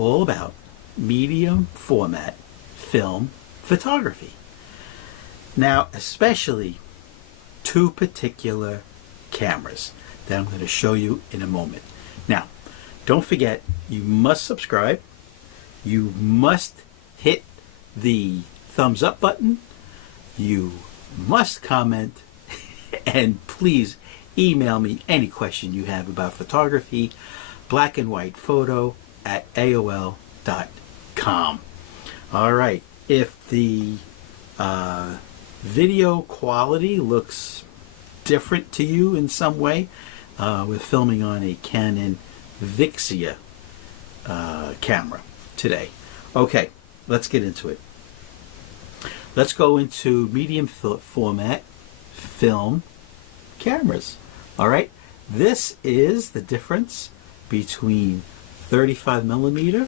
all about medium format film photography. Now, especially two particular cameras that I'm going to show you in a moment. Now, don't forget, you must subscribe. You must hit the thumbs up button. You must comment. And please email me any question you have about photography, black and white photo at AOL.com. All right. If the video quality looks different to you in some way, with filming on a Canon Vixia camera today. Okay, let's get into it. Let's go into medium format film cameras. All right, this is the difference between 35mm